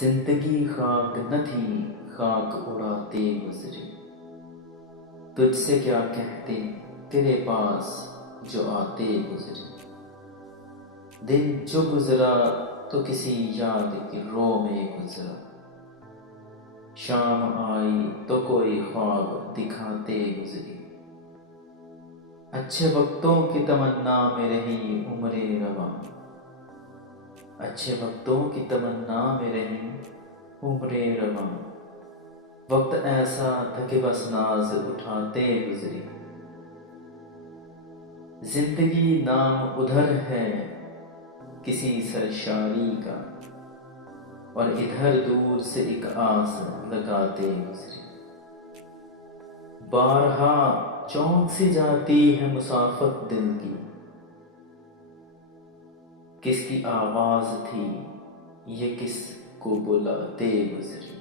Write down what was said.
जिंदगी खाक न थी, खाक उड़ाते गुजरी। तुझसे क्या कहते तेरे पास जो आते गुजरे। दिन जो गुजरा तो किसी याद की रो में गुजरा। शाम आई तो कोई ख्वाब दिखाते गुजरी। अच्छे वक्तों की तमन्ना में रही उम्रे रवां। अच्छे वक्तों की तमन्ना में रही उम्रे रवां। वक्त ऐसा था कि बस नाज उठाते गुजरी। जिंदगी नाम उधर है किसी सरशारी का, और इधर दूर से एक आस लगाते गुजरी। बारहा चौंक सी जाती है मुसाफत दिल की, किसकी आवाज थी ये किस को बुलाते गुजरी।